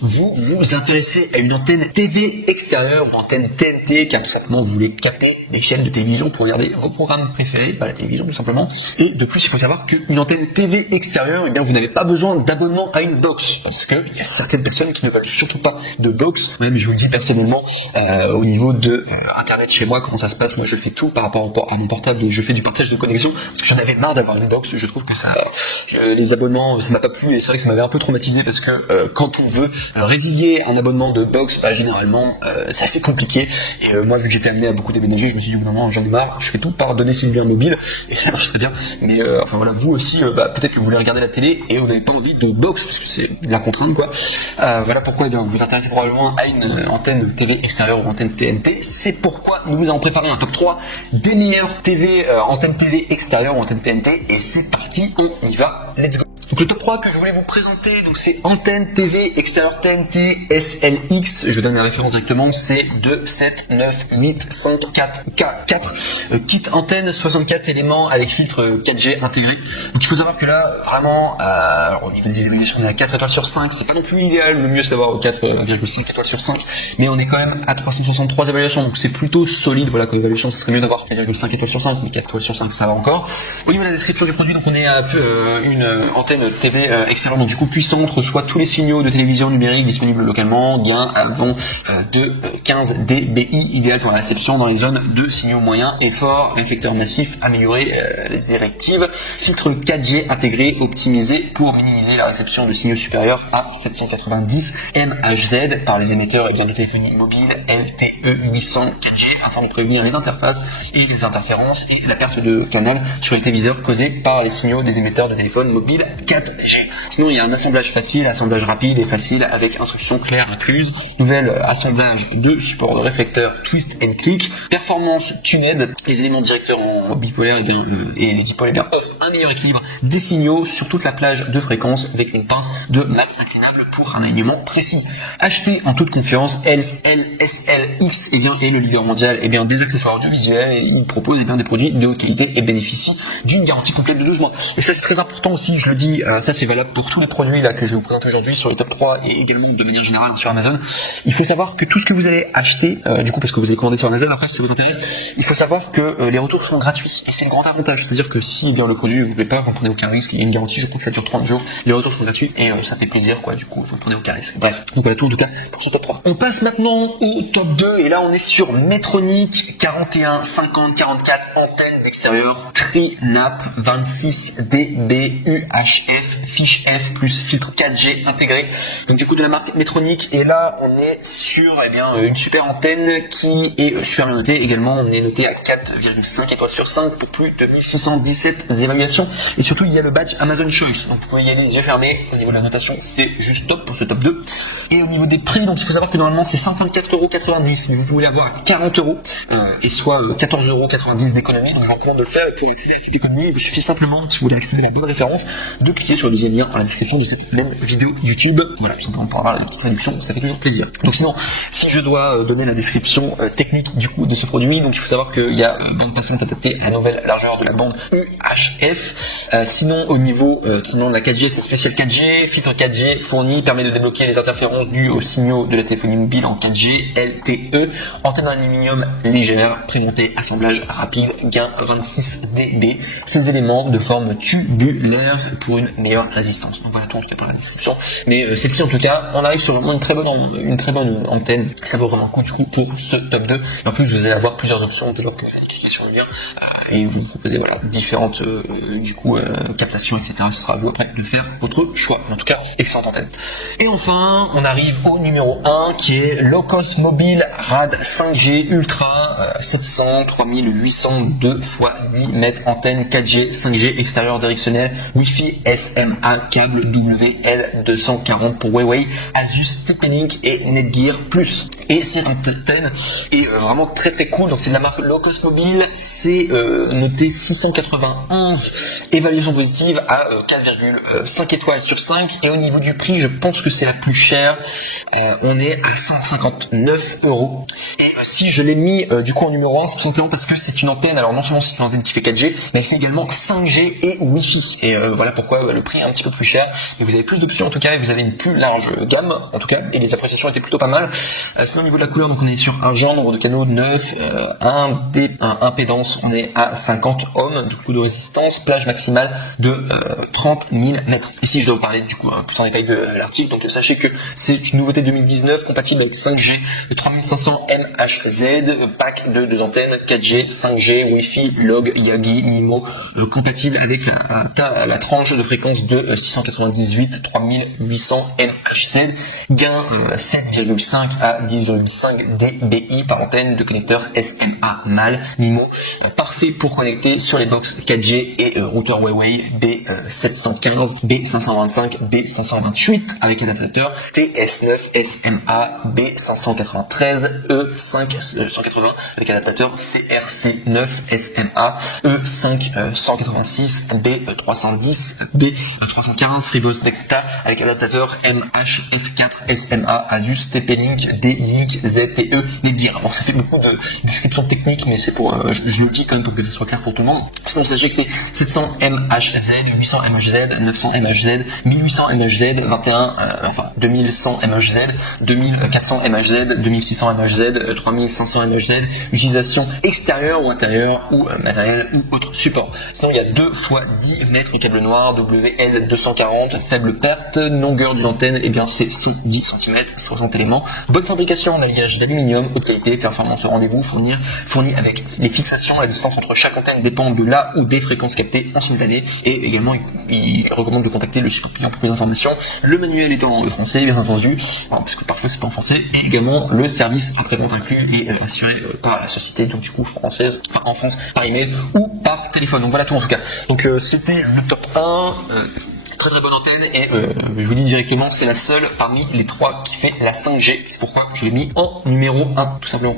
Vous vous intéressez à une antenne TV extérieure ou antenne TNT car tout simplement vous voulez capter des chaînes de télévision pour regarder vos programmes préférés, la télévision tout simplement. Et de plus, il faut savoir qu'une antenne TV extérieure, eh bien, vous n'avez pas besoin d'abonnement à une box parce que il y a certaines personnes qui ne veulent surtout pas de box. Même je vous le dis personnellement, au niveau de internet chez moi, comment ça se passe, moi je fais tout par rapport à mon portable, je fais du partage de connexion parce que j'en avais marre d'avoir une box. Je trouve que ça, les abonnements, ça m'a pas plu et c'est vrai que ça m'avait un peu traumatisé parce que quand on veut résilier un abonnement de box, généralement c'est assez compliqué et moi vu que j'étais amené à beaucoup déménager, je me suis dit non, j'en ai marre, je fais tout par donner ses liens mobiles et ça marche très bien, mais enfin voilà, vous aussi peut-être que vous voulez regarder la télé et vous n'avez pas envie de box parce que c'est de la contrainte quoi. Voilà pourquoi vous vous intéressez probablement à une antenne TV extérieure ou antenne TNT. C'est pourquoi nous vous avons préparé un top 3 des meilleures antennes TV extérieures ou antennes TNT et c'est parti, on y va, let's go. Donc le top 3 que je voulais vous présenter, donc c'est antenne TV extérieure TNT SLX, je donne la référence directement, c'est 27985K4, kit antenne 64 éléments avec filtre 4G intégré. Donc il faut savoir que là, vraiment, alors, au niveau des évaluations, on est à 4 étoiles sur 5, c'est pas non plus l'idéal, le mieux c'est d'avoir 4,5 étoiles sur 5, mais on est quand même à 363 évaluations, donc c'est plutôt solide, voilà, comme évaluation, ce serait mieux d'avoir 4,5 étoiles sur 5, mais 4 étoiles sur 5 ça va encore. Au niveau de la description du produit, donc on est à une antenne TV extérieure, donc du coup puissante, reçoit tous les signaux de télévision numérique disponibles localement, gain avant de 15 dBi, idéal pour la réception dans les zones de signaux moyens et forts, réflecteur massif, améliorer les directives, filtre 4G intégré, optimisé pour minimiser la réception de signaux supérieurs à 790 MHz par les émetteurs de téléphonie mobile LTE 800 4G afin de prévenir les interfaces et les interférences et la perte de canal sur les téléviseurs causés par les signaux des émetteurs de téléphone mobile 4G. Sinon, il y a un assemblage facile, assemblage rapide et facile avec instructions claires incluses. Nouvel assemblage de support de réflecteur twist and click. Performance tuned. Les éléments directeurs en bipolaire et les dipôles offrent un meilleur équilibre des signaux sur toute la plage de fréquences avec une pince de mat inclinable pour un alignement précis. Acheté en toute confiance, SLX est le leader mondial des accessoires audiovisuels et il propose des produits de haute qualité et bénéficie d'une garantie complète de 12 mois. Et ça c'est très important aussi, je le dis, ça c'est valable pour tous les produits là que je vais vous présenter aujourd'hui sur les top 3 et également de manière générale sur Amazon. Il faut savoir que tout ce que vous allez acheter, du coup parce que vous allez commander sur Amazon, après si ça vous intéresse, il faut savoir que les retours sont gratuits et c'est un grand avantage, c'est-à-dire que si le produit vous plaît pas, vous ne prenez aucun risque, il y a une garantie, je crois que ça dure 30 jours, les retours sont gratuits et ça fait plaisir quoi, du coup vous ne prenez aucun risque. Bref, donc voilà tout en tout cas pour ce top 3. On passe maintenant au top 2 et là on est sur Metronic 41 50 44 antenne d'extérieur tri-nap 26 dB UHF fiche F plus filtre 4G intégré. Donc du coup de la marque Metronic et là on est sur une super antenne qui est super bien notée également. On est noté à 4,5 étoiles sur 5 pour plus de 1617 évaluations et surtout il y a le badge Amazon Choice, donc vous pouvez y aller les yeux fermés. Au niveau de la notation c'est juste top pour ce top 2 et au niveau des prix, donc il faut savoir que normalement c'est 54,90 €, mais vous pouvez l'avoir à 40 € et soit 14,90 € d'économie. Donc je vous recommande de le faire et pour accéder à cette économie il vous suffit simplement, si vous voulez accéder à la bonne référence, de cliquer sur le deuxième lien dans la description de cette même vidéo YouTube. Voilà, tout simplement pour avoir la petite réduction, ça fait toujours plaisir. Donc sinon, si je dois donner la description technique du coup de ce produit, donc il faut savoir qu'il y a bande passante adaptée à la nouvelle largeur de la bande UHF. Sinon au niveau de la 4G, c'est spécial 4G, filtre 4G fourni, permet de débloquer les interférences dues aux signaux de la téléphonie mobile en 4G, LTE, antenne en aluminium légère, prémontée, assemblage rapide, gain 26 dB. Ces éléments de forme tubulaire pour une meilleure résistance. Donc voilà tout en tout cas pour la description. Mais celle-ci en tout cas, on arrive sur vraiment une très bonne antenne. Ça vaut vraiment le coup du coup pour ce top 2. Et en plus vous allez avoir plusieurs options dès lors que vous allez cliquer sur le lien et vous proposez différentes captations, etc. Ce sera à vous après de faire votre choix. Mais en tout cas, excellente antenne. Et enfin, on arrive au numéro 1 qui est Low Cost Mobile Rad 5G Ultra 700 3802 x 10 mètres antenne 4G 5G extérieur directionnel Wi-Fi SMA câble WL240 pour Huawei, Asus, TP-Link et Netgear Plus. Et cette antenne est vraiment très très cool. Donc c'est de la marque Low Cost Mobile, c'est noté 691 évaluations positives à 4,5 étoiles sur 5. Et au niveau du prix, je pense que c'est la plus chère. On est à 159 €. Et si je l'ai mis du coup en numéro 1, c'est tout simplement parce que c'est une antenne. Alors non seulement c'est une antenne qui fait 4G, mais elle fait également 5G et Wi-Fi. Et voilà pourquoi le prix est un petit peu plus cher. Et vous avez plus d'options en tout cas, et vous avez une plus large gamme en tout cas. Et les appréciations étaient plutôt pas mal. C'est au niveau de la couleur, donc on est sur argent, nombre de canaux 9, impédance, on est à 50 ohms, du coup de résistance, plage maximale de 30 000 mètres. Ici je dois vous parler du coup plus en détail de l'article, donc sachez que c'est une nouveauté 2019 compatible avec 5G, 3500 MHz, pack de 2 antennes, 4G, 5G, Wi-Fi, log, Yagi, MIMO, compatible avec la tranche de fréquence de 698 3800 MHz, gain 7,5 à 10,5 dBi par antenne de connecteur SMA MAL MIMO, parfait pour connecter sur les box 4G et routeur Huawei B715, B525, B528 avec adaptateur TS9 SMA B593 E5 avec adaptateur CRC9 SMA E5 186 B310 B315 Freebox Necta avec adaptateur MHF4 SMA Asus TP-Link D-Link ZTE Netgear. Bon, ça fait beaucoup de descriptions techniques, mais c'est pour je le dis quand même pour que ça soit clair pour tout le monde. Sinon sachez que c'est 700 MHz, 800 MHz, 900 MHz, 1800 MHz, 2100 MHz, 2400 MHz, 2600 MHz, 3500 MHz, utilisation extérieure ou intérieure ou matériel ou autre support. Sinon il y a 2 x 10 mètres câble noir WL240, faible perte, longueur d'une antenne, et bien c'est 110 cm, 60 éléments, bonne fabrication en alliage d'aluminium, haute qualité, performance au rendez-vous, fourni avec les fixations, la distance entre chaque antenne dépend de la ou des fréquences captées en simultané, et également il recommande de contacter le support client pour plus d'informations. Le manuel est en français bien entendu, parce que parfois c'est pas en français, et également le service après-vente inclus est assuré par la société, donc du coup française, enfin en France par email ou par téléphone. Donc voilà tout en tout cas. Donc c'était le top 1. Très très bonne antenne, et je vous dis directement, c'est la seule parmi les 3 qui fait la 5G. C'est pourquoi je l'ai mis en numéro 1 tout simplement.